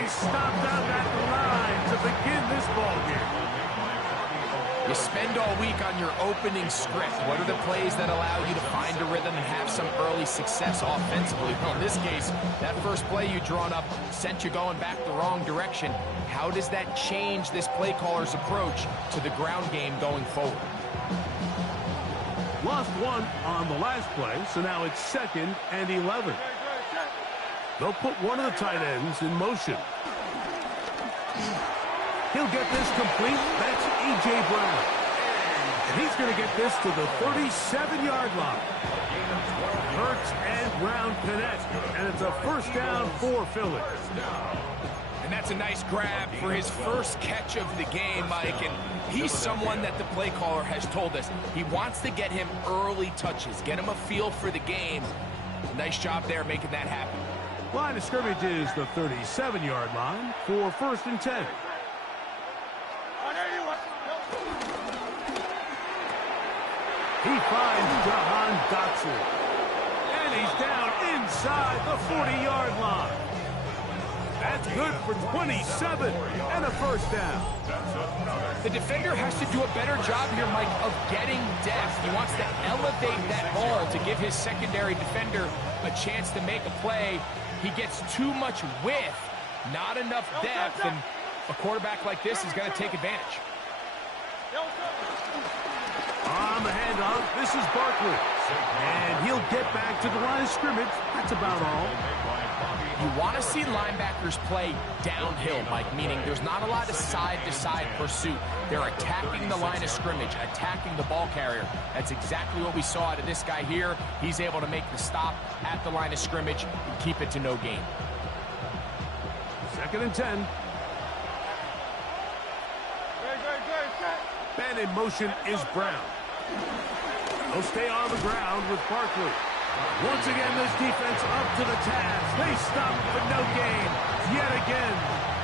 He stopped on that line to begin this ball game. You spend all week on your opening script. What are the plays that allow you to find a rhythm and have some early success offensively? Well, in this case, that first play you drawn up sent you going back the wrong direction. How does that change this play caller's approach to the ground game going forward? Lost one on the last play, so now it's 2nd and 11. They'll put one of the tight ends in motion. He'll get this complete. That's A.J. Brown. And he's going to get this to the 37-yard line. Hurts and Brown connect, and it's a first down for Philly. And that's a nice grab for his first catch of the game, Mike. And he's someone that the play caller has told us he wants to get him early touches, get him a feel for the game. Nice job there making that happen. Line of scrimmage is the 37-yard line for 1st and 10. He finds Jahan Dotson. And he's down inside the 40-yard line. That's good for 27 and a first down. The defender has to do a better job here, Mike, of getting depth. He wants to elevate that ball to give his secondary defender a chance to make a play. He gets too much width, not enough depth, and a quarterback like this is going to take advantage. On the handoff, this is Barkley. And he'll get back to the line of scrimmage. That's about all. You want to see linebackers play downhill, Mike, meaning there's not a lot of side-to-side pursuit. They're attacking the line of scrimmage, attacking the ball carrier. That's exactly what we saw out of this guy here. He's able to make the stop at the line of scrimmage and keep it to no gain. 2nd and 10. Man in motion is Brown. They'll stay on the ground with Barkley. Once again, this defense up to the task. They stop for no gain yet again.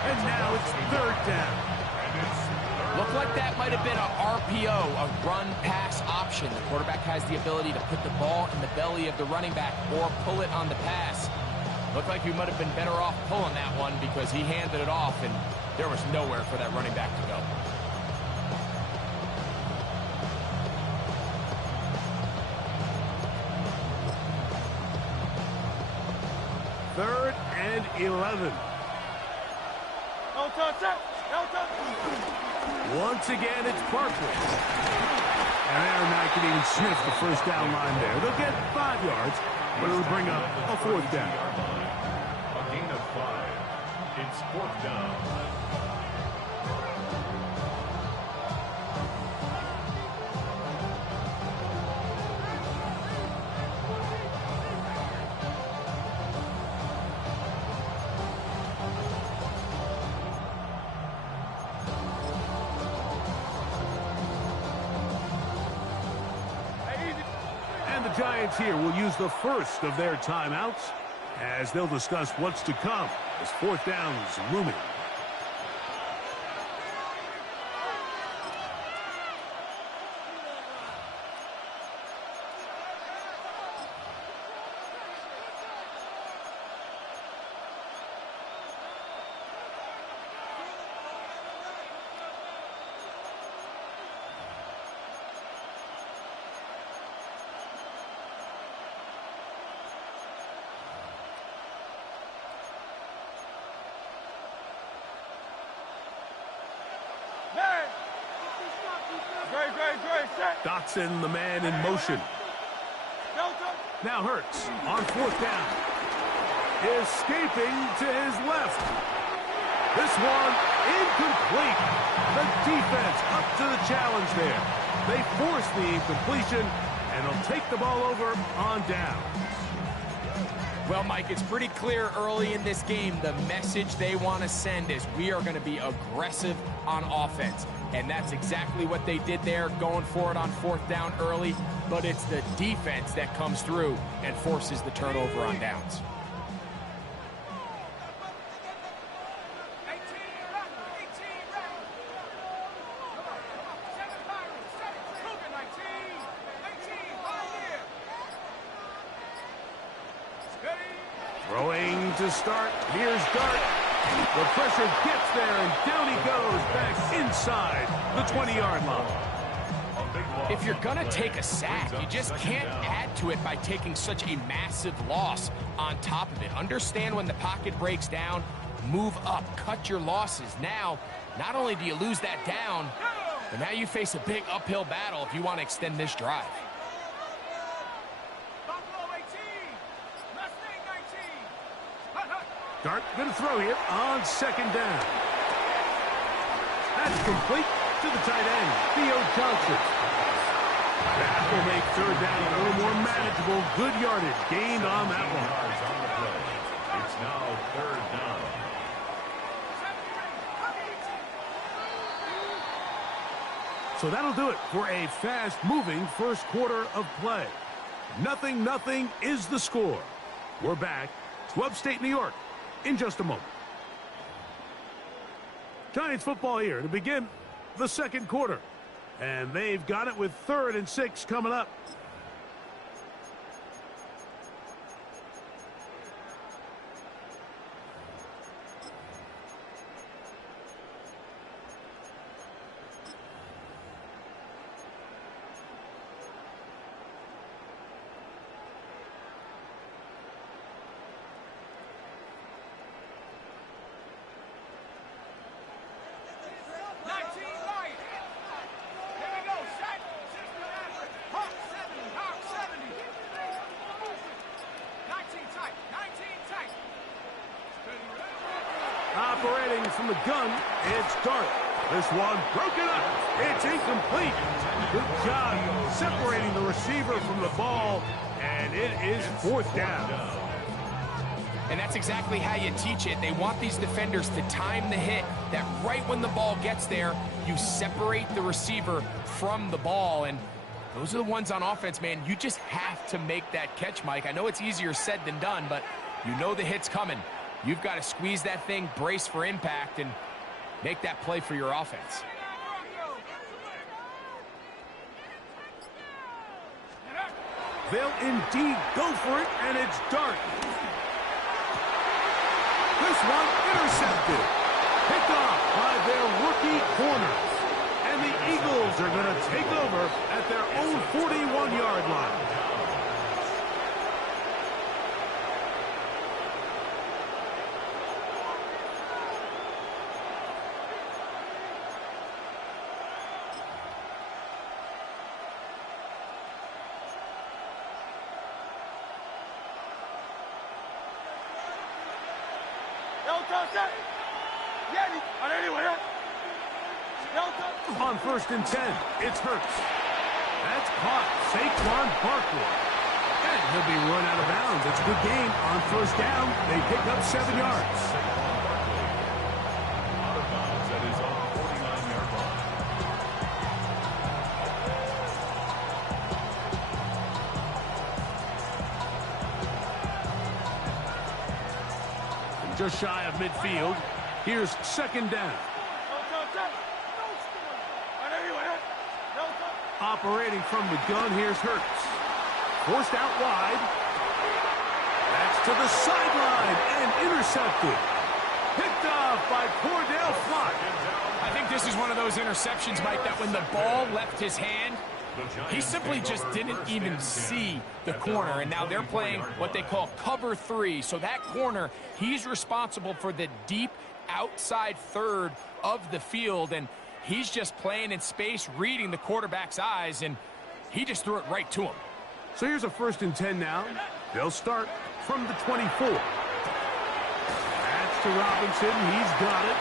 And now it's 3rd down. Looked like that might have been a RPO, a run-pass option. The quarterback has the ability to put the ball in the belly of the running back or pull it on the pass. Looked like he might have been better off pulling that one because he handed it off, and there was nowhere for that running back to go. 3rd and 11. Once again, it's Barkley. And they're not going to even sniff the first down line there. They'll get 5 yards, but it'll bring up a 4th down. A gain of 5. It's 4th down. Giants here will use the first of their timeouts as they'll discuss what's to come as 4th down's looming. Dotson, the man in motion. Now Hurts on 4th down. Escaping to his left. This one incomplete. The defense up to the challenge there. They force the incompletion, and they'll take the ball over on down. Well, Mike, it's pretty clear early in this game the message they want to send is we are going to be aggressive on offense. And that's exactly what they did there, going for it on 4th down early. But it's the defense that comes through and forces the turnover on downs. Throwing to start. Here's Dart. The pressure gets there, and down he goes back inside the 20-yard line. If you're going to take a sack, you just can't add to it by taking such a massive loss on top of it. Understand when the pocket breaks down, move up, cut your losses. Now, not only do you lose that down, but now you face a big uphill battle if you want to extend this drive. Dart going to throw here on second down. That's complete to the tight end, Theo Johnson. That will make third down a little more manageable. Good yardage gained on that one. It's now third down. So that'll do it for a fast-moving first quarter of play. 0-0 is the score. We're back to upstate New York in just a moment. Giants football here to begin the second quarter. And they've got it with 3rd and 6 coming up. Operating from the gun, it's Dart. This one broken up. It's incomplete. Good job separating the receiver from the ball, and it is 4th down. And that's exactly how you teach it. They want these defenders to time the hit, that right when the ball gets there, you separate the receiver from the ball. And those are the ones on offense, man. You just have to make that catch, Mike. I know it's easier said than done, but you know the hit's coming. You've got to squeeze that thing, brace for impact, and make that play for your offense. They'll indeed go for it, and it's Dart. This one intercepted. Picked off by their rookie corners. And the Eagles are going to take over at their own 41-yard line. On 1st and 10, it's Hurts. That's caught. Saquon Barkley. And he'll be run out of bounds. It's a good game. On 1st down, they pick up 7 yards. Out of bounds at his own 49-yard line. Just shy of midfield. Here's 2nd down. Operating from the gun, here's Hurts. Forced out wide. That's to the sideline and intercepted. Picked off by Cordell Flock. I think this is one of those interceptions, Mike, that when the ball left his hand, he simply just didn't even see the corner, and now they're playing what they call cover 3. So that corner, he's responsible for the deep outside third of the field, and he's just playing in space, reading the quarterback's eyes, and he just threw it right to him. So here's a 1st and 10 now. They'll start from the 24. That's to Robinson. He's got it.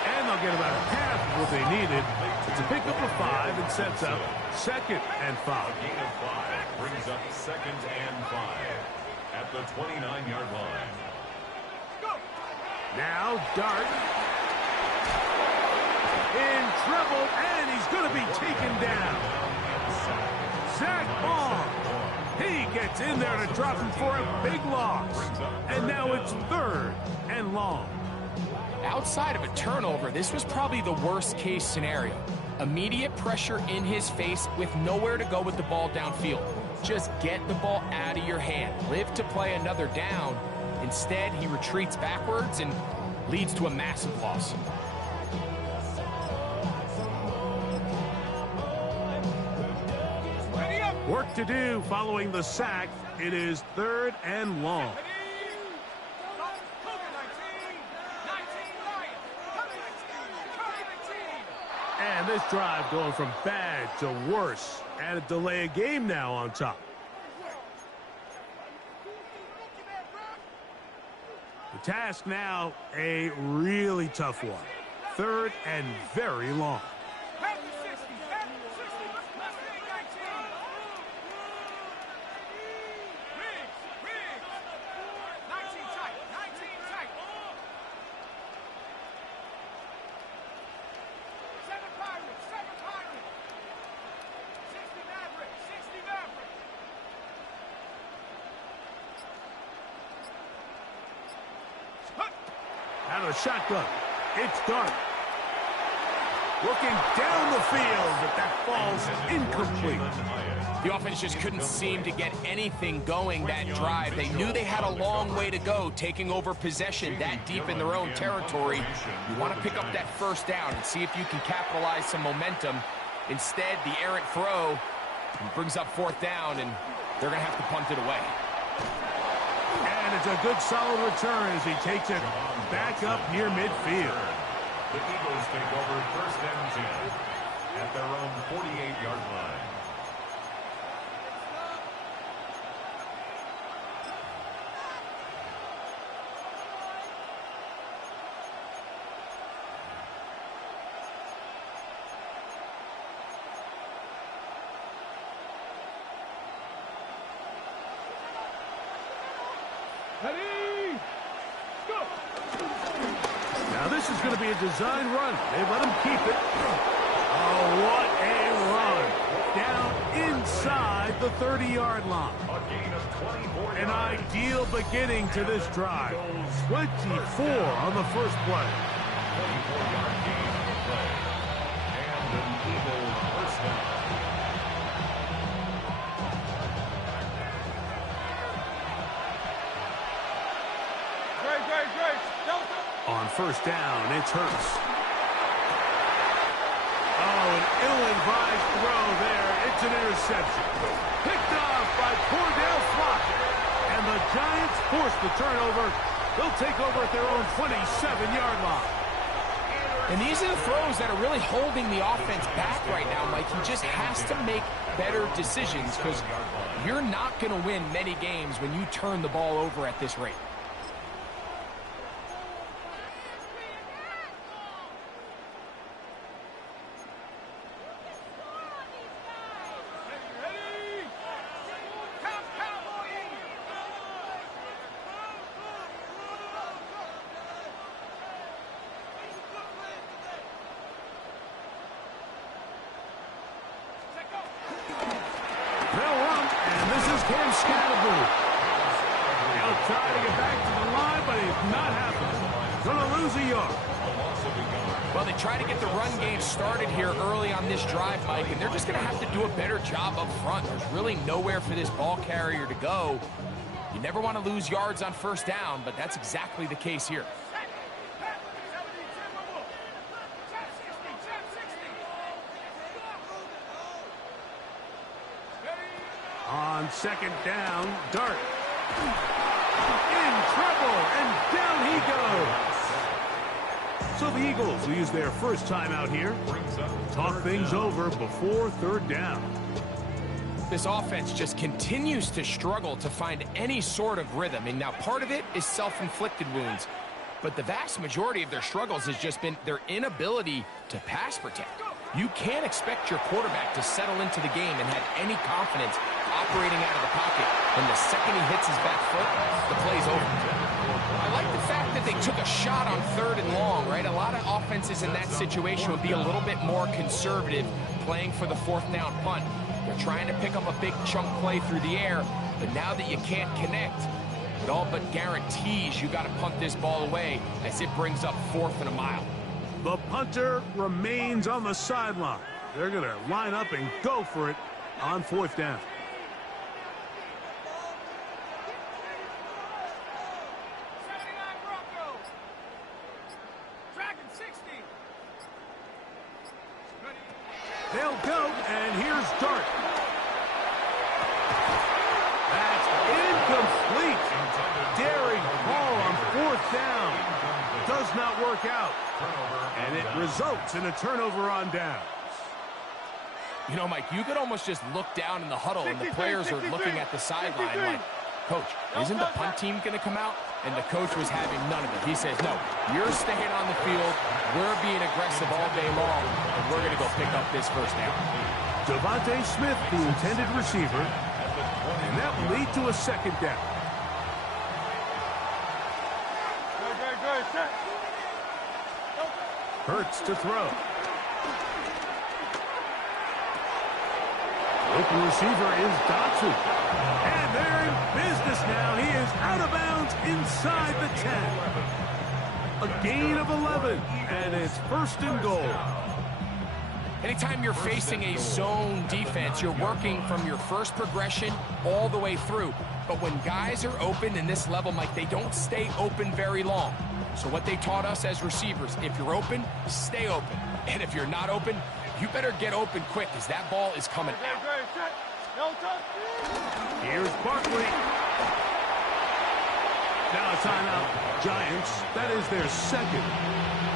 And they'll get about half of what they needed. It's a pickup of 5 and sets up 2nd and 5. A gain of 5 brings up 2nd and 5 at the 29-yard line. Now Dart in trouble, and he's going to be taken down. Zach Bond. He gets in there to drop him for a big loss. And now it's 3rd and long. Outside of a turnover, this was probably the worst-case scenario. Immediate pressure in his face with nowhere to go with the ball downfield. Just get the ball out of your hand. Live to play another down. Instead, he retreats backwards, and leads to a massive loss. Work to do following the sack. It is 3rd and long. And this drive going from bad to worse. And a delay of game now on top. The task now, a really tough one. 3rd and very long. Out of the shotgun. It's Dart. Looking down the field, but that falls incomplete. The offense just couldn't seem to get anything going that drive. They knew they had a long way to go, taking over possession that deep in their own territory. You want to pick up that first down and see if you can capitalize some momentum. Instead, the errant throw brings up 4th down, and they're going to have to punt it away. And it's a good solid return as he takes it back up near midfield. The Eagles take over 1st and 10 at their own 48-yard line. Ready, go! Now this is going to be a design run. They let him keep it. Oh, what a run. Down inside the 30-yard line. An ideal beginning to this drive. 24 on the first play. 24-yard gain on the play. And an Eagle first down. On first down, it's Hurts. Oh, an ill-advised throw there. It's an interception. Picked off by Cordell Flott. And the Giants force the turnover. They'll take over at their own 27-yard line. And these are the throws that are really holding the offense back right now, Mike. He just has to make better decisions because you're not going to win many games when you turn the ball over at this rate. He'll try to get back to the line, but it's not happening. Gonna lose a yard. Well, they try to get the run game started here early on this drive, Mike, and they're just going to have to do a better job up front. There's really nowhere for this ball carrier to go. You never want to lose yards on first down, but that's exactly the case here. On second down, Dart. In trouble, and down he goes. So the Eagles will use their first time out here. Talk things over before third down. This offense just continues to struggle to find any sort of rhythm. And now part of it is self-inflicted wounds. But the vast majority of their struggles has just been their inability to pass protect. You can't expect your quarterback to settle into the game and have any confidence operating out of the pocket. And the second he hits his back foot, the play's over. I like the fact that they took a shot on third and long, right? A lot of offenses in that situation would be a little bit more conservative, playing for the fourth down punt. They're trying to pick up a big chunk play through the air, but now that you can't connect, it all but guarantees you got to punt this ball away as it brings up 4th and a mile. The punter remains on the sideline. They're going to line up and go for it on 4th down. They'll go, and here's Dart. That's incomplete. Daring ball on 4th down. Does not work out. And it results in a turnover on downs. You know, Mike, you could almost just look down in the huddle, and the players are looking at the sideline like, Coach, isn't the punt team going to come out? And the coach was having none of it. He says, no, you're staying on the field. We're being aggressive all day long, and we're going to go pick up this first down. Devontae Smith, the intended receiver, and that will lead to a 2nd down. Hurts to throw. Open receiver is Dotson. And they're in business now. He is out of bounds inside the 10. A gain of 11, and it's 1st and goal. Anytime you're facing a zone defense, you're working from your first progression all the way through. But when guys are open in this level, Mike, they don't stay open very long. So what they taught us as receivers, if you're open, stay open. And if you're not open, you better get open quick, because that ball is coming out. Here's Barkley. Now a timeout. Giants, that is their 2nd.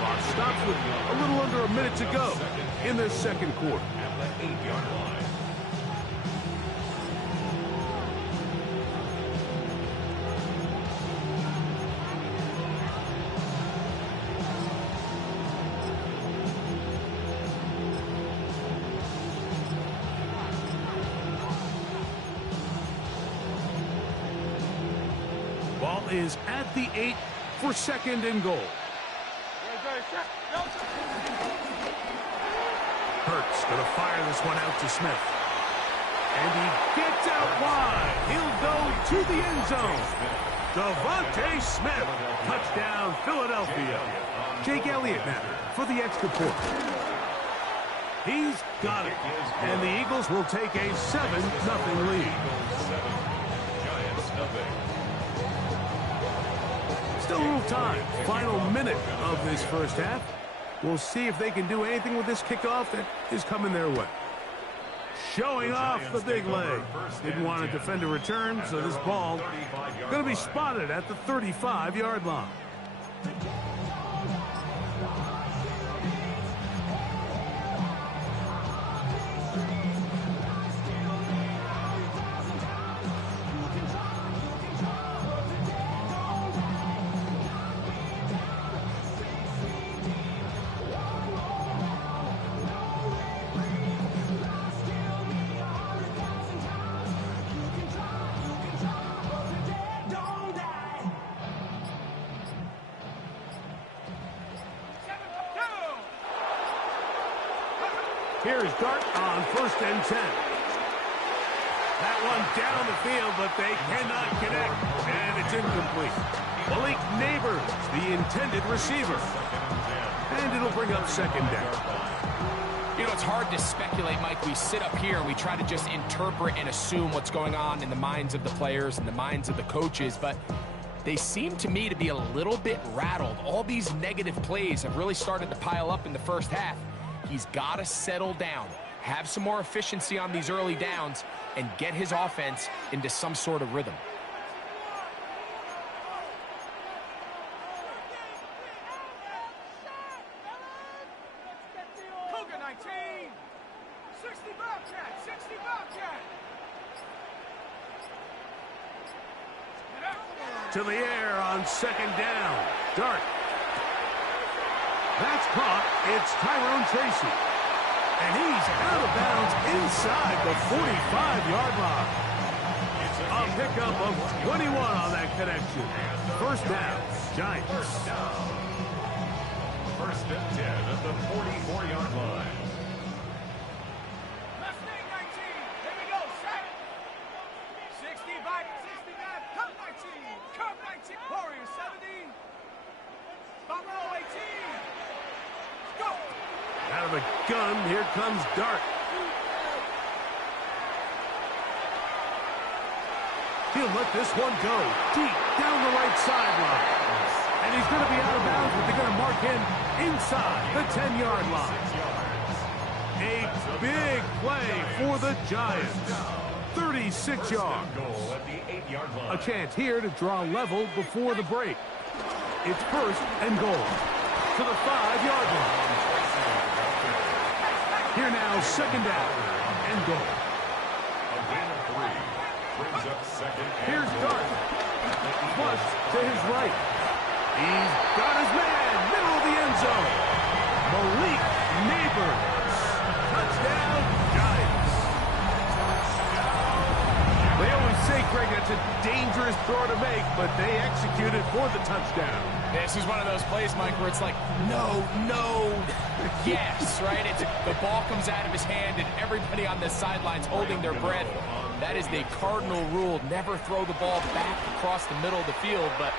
Clock stops with a little under a minute to go in the 2nd quarter. At the 8-yard line. Ball is at the 8 for 2nd and goal. Hurts going to fire this one out to Smith. And he gets out wide. He'll go to the end zone. Devontae Smith. Touchdown, Philadelphia. Jake Elliott now for the extra point. He's got it. And the Eagles will take a 7-0 lead. Giants nothing. Still a little time. Final minute of this first half. We'll see if they can do anything with this kickoff that is coming their way. Showing off the big leg. Didn't want to defend a return, so this ball going to be spotted at the 35-yard line. Here's Dart on 1st and 10. That one down the field, but they cannot connect, and it's incomplete. Malik Neighbors, the intended receiver. And it'll bring up 2nd down. You know, it's hard to speculate, Mike. We sit up here and we try to just interpret and assume what's going on in the minds of the players and the minds of the coaches, but they seem to me to be a little bit rattled. All these negative plays have really started to pile up in the first half. He's got to settle down, have some more efficiency on these early downs, and get his offense into some sort of rhythm. To the air on 2nd down. Dart. That's caught. It's Tyrone Tracy. And he's out of bounds inside the 45-yard line. A pickup of 21 on that connection. 1st down, Giants. 1st and 10 at the 44-yard line. Out of the gun, here comes Dart. He'll let this one go deep down the right sideline. And he's going to be out of bounds, but they're going to mark him inside the 10-yard line. A big play for the Giants. 36 yards. A chance here to draw level before the break. It's first and goal to the 5-yard line. Here now, second down and goal. Here's Dart. Flush to his right. He's got his man, middle of the end zone. Malik Neighbors. Touchdown, Giants. They always say, Craig, it's a dangerous throw to make, but they executed for the touchdown. This is one of those plays, Mike, where it's like, no, yes, right? The ball comes out of his hand, and everybody on the sidelines holding their breath. That is the cardinal rule. Never throw the ball back across the middle of the field, but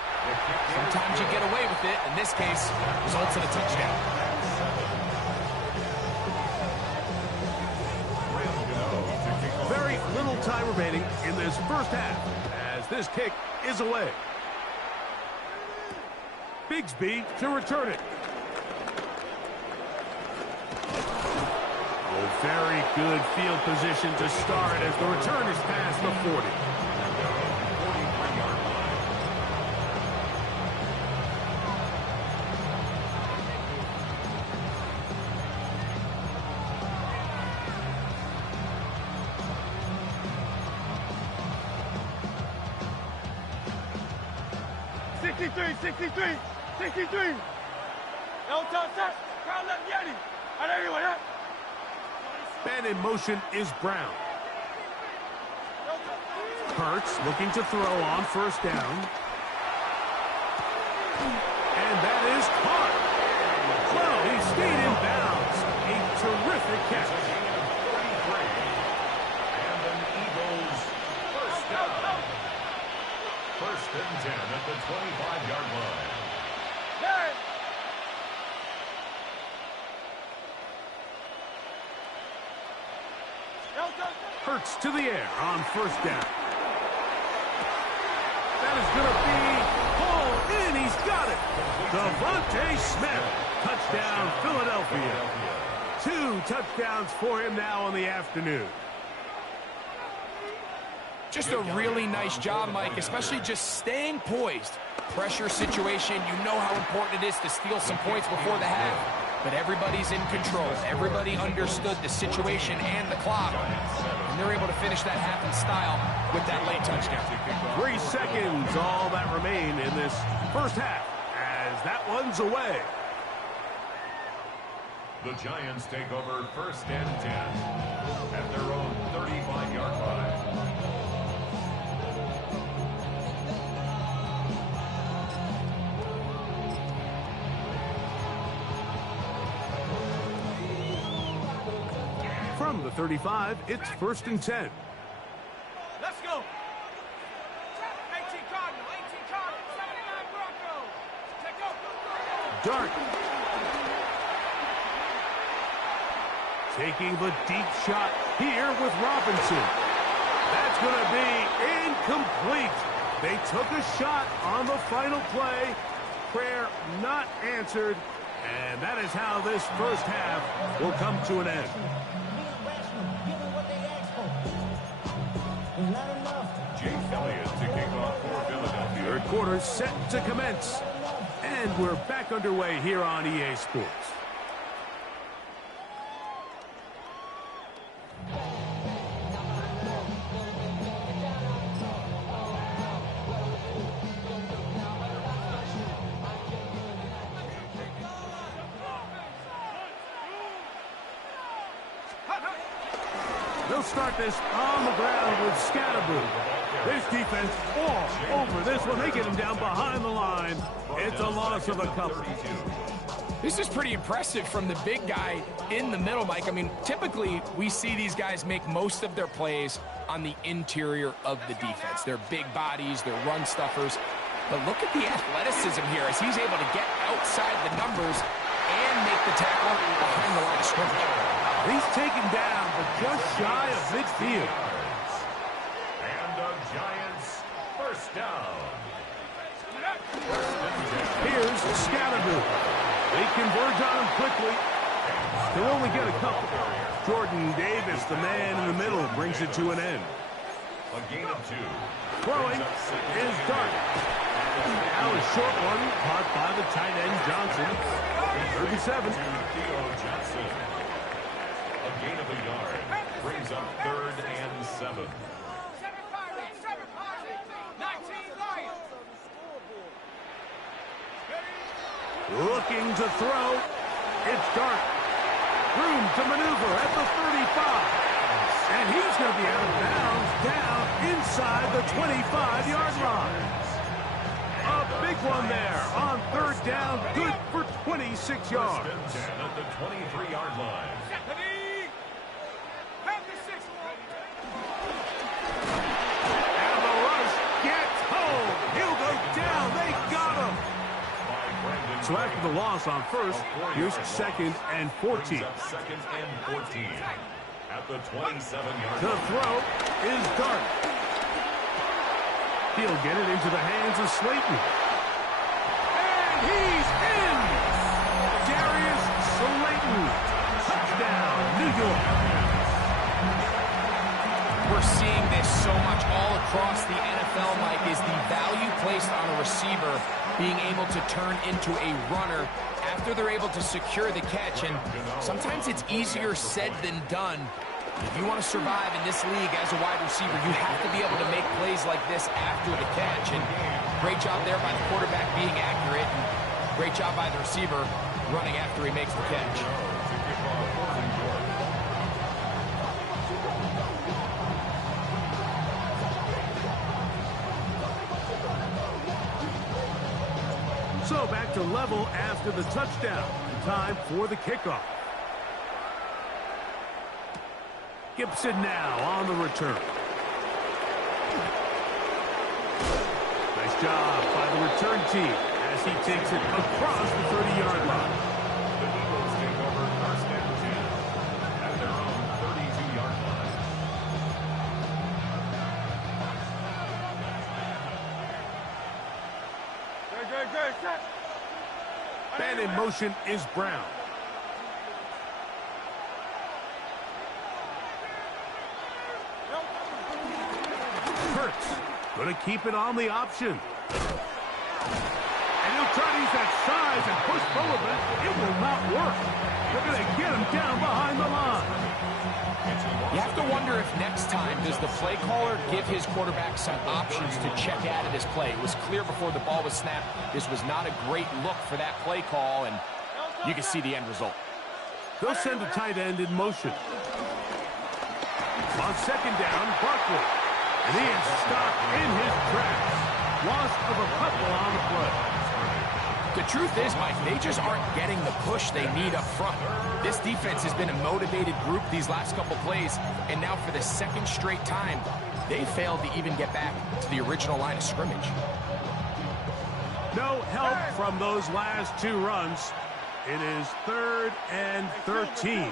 sometimes you get away with it. In this case, results in a touchdown. Very little time remaining in this first half as this kick is away. Bigsby to return it. Oh, very good field position to start as the return is past the 40. Man in motion is Brown. Hurts looking to throw on first down. And that is caught. Well, he stayed in bounds. A terrific catch. And an Eagles first down. First and 10 at the 25-yard line. Hurts to the air on first down. That is going to be pulled in. He's got it. Devontae Smith. Touchdown, Philadelphia. 2 touchdowns for him now on the afternoon. Just a really nice job, Mike, especially just staying poised. Pressure situation, you know how important it is to steal some points before the half. But everybody's in control. Everybody understood the situation and the clock. And they're able to finish that half in style with that late touchdown. 3 seconds, all that remain in this first half as that one's away. The Giants take over first and 10 at their own 35-yard line. From the 35, it's first and 10. Let's go. 18 Cardinal, 79 Broncos. Take go. Dart. Taking the deep shot here with Robinson. That's going to be incomplete. They took a shot on the final play. Prayer not answered. And that is how this first half will come to an end. Jake Elliott to kick off for Philadelphia. Third quarter set to commence. And we're back underway here on EA Sports. They'll start this on the ground with Scatterboo. This defense all over this one. They get him down behind the line. It's a loss of a couple. This is pretty impressive from the big guy in the middle, Mike. I mean, typically we see these guys make most of their plays on the interior of the defense. They're big bodies, they're run stuffers. But look at the athleticism here as he's able to get outside the numbers and make the tackle behind the line of scrimmage. He's taken down, but just shy of midfield. And the Giants first down. Here's Scatterboo. They converge on him quickly. He'll only get a couple. Jordan Davis, the man in the middle, brings it to an end. A gain of 2. Throwing is Dart. Now a short one caught by the tight end Johnson. 37. Theo Johnson. A gain of a yard. Brings up 3rd and 7. 19 Lions. Looking to throw. It's Dart. Room to maneuver at the 35. And he's going to be out of bounds down inside the 25-yard line. A big one there on 3rd down. Good for 26 yards. 10 at the 23-yard line. And the rush gets home. He'll go down. They got him. So after the loss on 1st, here's 2nd and 14. 2nd and 14. At the 27-yard The line. throw is Dart. He'll get it into the hands of Slayton. And he's in! Darius Slayton. Touchdown, New York. We're seeing this so much all across the NFL, Mike, is the value placed on a receiver being able to turn into a runner after they're able to secure the catch. And sometimes it's easier said than done. If you want to survive in this league as a wide receiver, you have to be able to make plays like this after the catch. And great job there by the quarterback being accurate. And great job by the receiver running after he makes the catch. So back to level after the touchdown. Time for the kickoff. Gibson now on the return. Nice job by the return team as he takes it across the 30-yard line. The Eagles take over 1st and 10 at their own 32-yard line. Man in motion is Brown. Hurts. Going to keep it on the option. And he'll try to use that size and push forward, but it will not work. They're going to get him down behind the line. You have to wonder if next time does the play caller give his quarterback some options to check out of this play. It was clear before the ball was snapped. This was not a great look for that play call, and you can see the end result. They'll send a tight end in motion. On 2nd down, Barkley. And he is stopped in his tracks. Loss of a couple on the play. The truth is, Mike, they just aren't getting the push they need up front. This defense has been a motivated group these last couple plays, and now for the 2nd straight time, they failed to even get back to the original line of scrimmage. No help from those last 2 runs. It is 3rd and 13.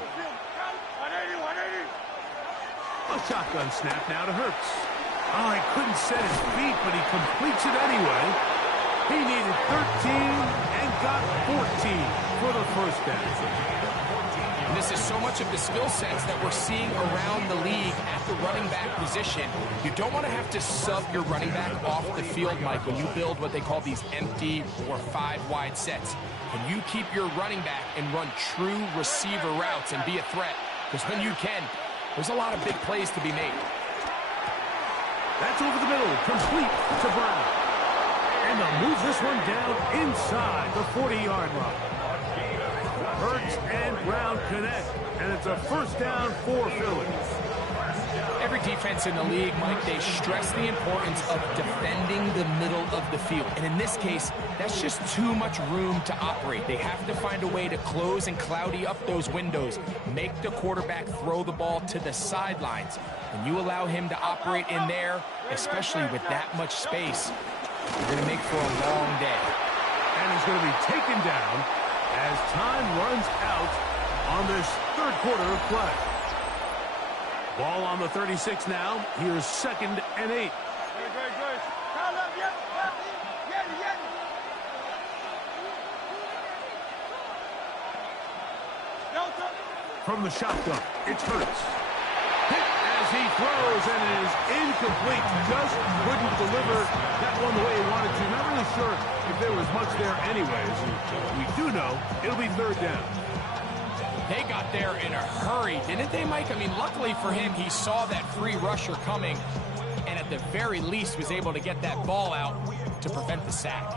A shotgun snap now to Hurts. Oh, he couldn't set his feet, but he completes it anyway. He needed 13 and got 14 for the 1st down. And this is so much of the skill sets that we're seeing around the league at the running back position. You don't want to have to sub your running back off the field, Mike, when you build what they call these empty or 5-wide sets. Can you keep your running back and run true receiver routes and be a threat? Because when you can, there's a lot of big plays to be made. That's over the middle, complete to Brown. And they'll move this one down inside the 40-yard line. Hurts and Brown connect, and it's a 1st down for Philly. Every defense in the league, Mike, they stress the importance of defending the middle of the field. And in this case, that's just too much room to operate. They have to find a way to close and cloudy up those windows, make the quarterback throw the ball to the sidelines. When you allow him to operate in there, especially with that much space, you're going to make for a long day. And he's going to be taken down as time runs out on this 3rd quarter of play. Ball on the 36 now. Here's 2nd and 8. From the shotgun, it's Hurts. Hit as he throws and it is incomplete. Just couldn't deliver that one the way he wanted to. Not really sure if there was much there anyways. We do know it'll be third down. They got there in a hurry, didn't they, Mike? I mean, luckily for him, he saw that free rusher coming and at the very least was able to get that ball out to prevent the sack.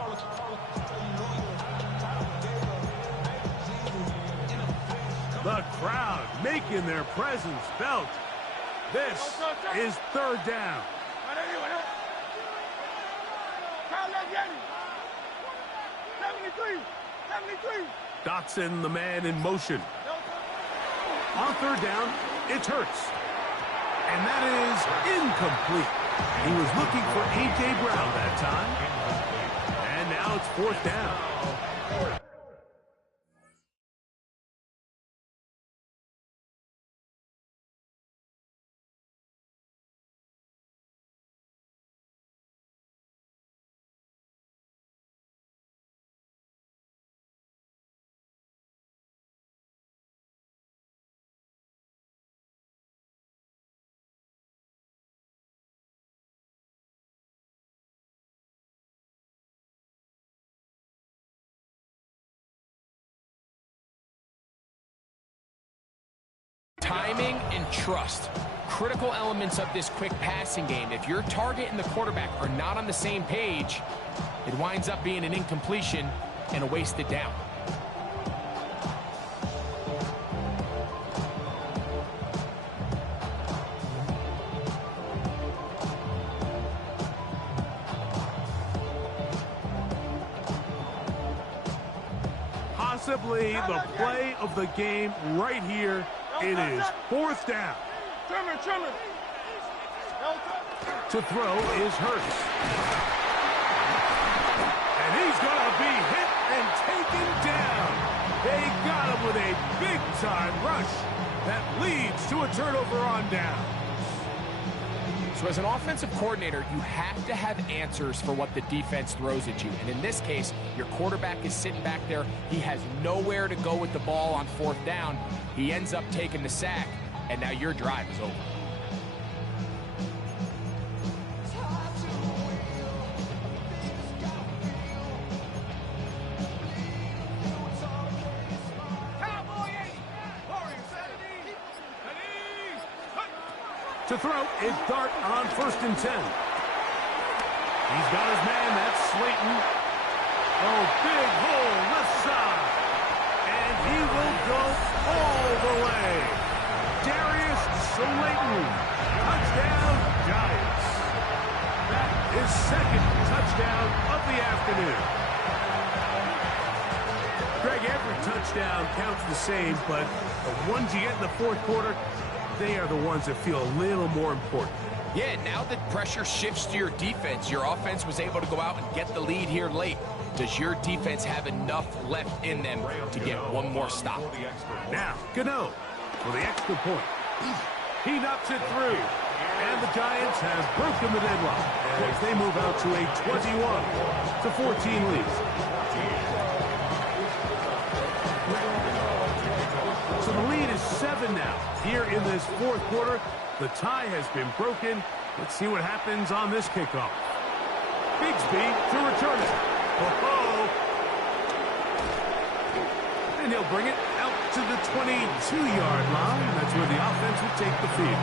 The crowd making their presence felt. This is third down. Dotson, the man in motion. On third down, it's Hurts. And that is incomplete. He was looking for A.J. Brown that time. And now it's fourth down. Timing and trust, critical elements of this quick passing game. If your target and the quarterback are not on the same page, it winds up being an incompletion and a wasted down. Possibly the play of the game right here. It is fourth down. To throw is Hurts. And he's going to be hit and taken down. They got him with a big-time rush that leads to a turnover on down. So as an offensive coordinator, you have to have answers for what the defense throws at you. And in this case, your quarterback is sitting back there. He has nowhere to go with the ball on fourth down. He ends up taking the sack, and now your drive is over. To throw is Dart on 1st and 10. He's got his man, that's Slayton. Oh, big hole, left side. And he will go all the way. Darius Slayton. Touchdown, Giants. That is second touchdown of the afternoon. Greg, every touchdown counts the same, but the ones you get in the fourth quarter, they are the ones that feel a little more important. Yeah, now that pressure shifts to your defense, your offense was able to go out and get the lead here late. Does your defense have enough left in them to get one more stop? Now, Gano for the extra point. He knocks it through. And the Giants have broken the deadlock as they move out to a 21-14 lead. So the lead is 7 now. Here in this fourth quarter, the tie has been broken. Let's see what happens on this kickoff. Bigsby to return it. Oh-ho. And he'll bring it out to the 22-yard line. That's where the offense will take the field.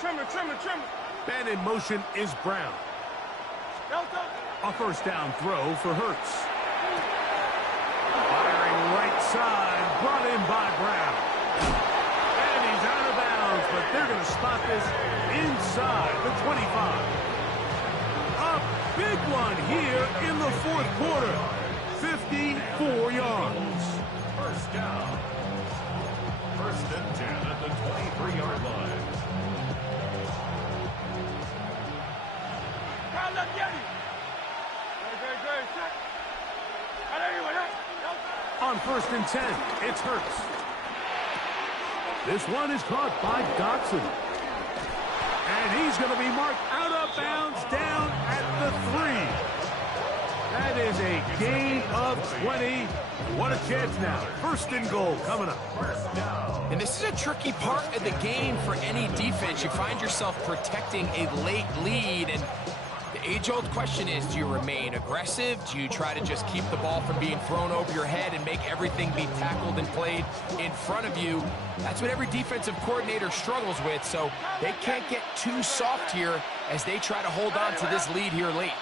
Trim it. Man in motion is Brown. A first down throw for Hurts. Firing right side, brought in by Brown. And he's out of bounds, but they're going to spot this inside the 25. A big one here in the fourth quarter. 54 yards. First down. 1st and 10 at the 23-yard line. On 1st and 10, it's Hurts. This one is caught by Dotson. And he's going to be marked out of bounds down at the 3. That is a gain of 20. What a chance now. 1st and goal coming up. And this is a tricky part of the game for any defense. You find yourself protecting a late lead, and the age-old question is, do you remain aggressive? Do you try to just keep the ball from being thrown over your head and make everything be tackled and played in front of you? That's what every defensive coordinator struggles with, so they can't get too soft here as they try to hold on to this lead here late.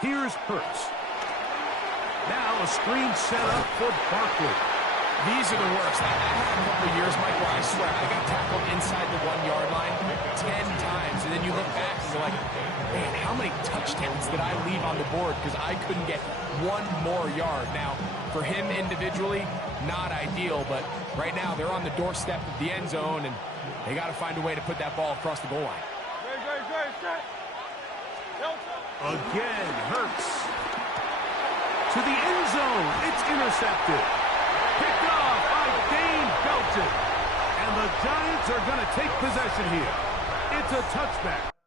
Here's Hurts. Now a screen set up for Barkley. These are the worst. I had a couple of years, Mike, where I swear I got tackled inside the 1-yard line 10 times, and then you look back and you're like, man, how many touchdowns did I leave on the board because I couldn't get one more yard? Now, for him individually, not ideal, but right now they're on the doorstep of the end zone, and they got to find a way to put that ball across the goal line. Again, Hurts. To the end zone. It's intercepted. Picked off by Dane Belton. And the Giants are going to take possession here. It's a touchback.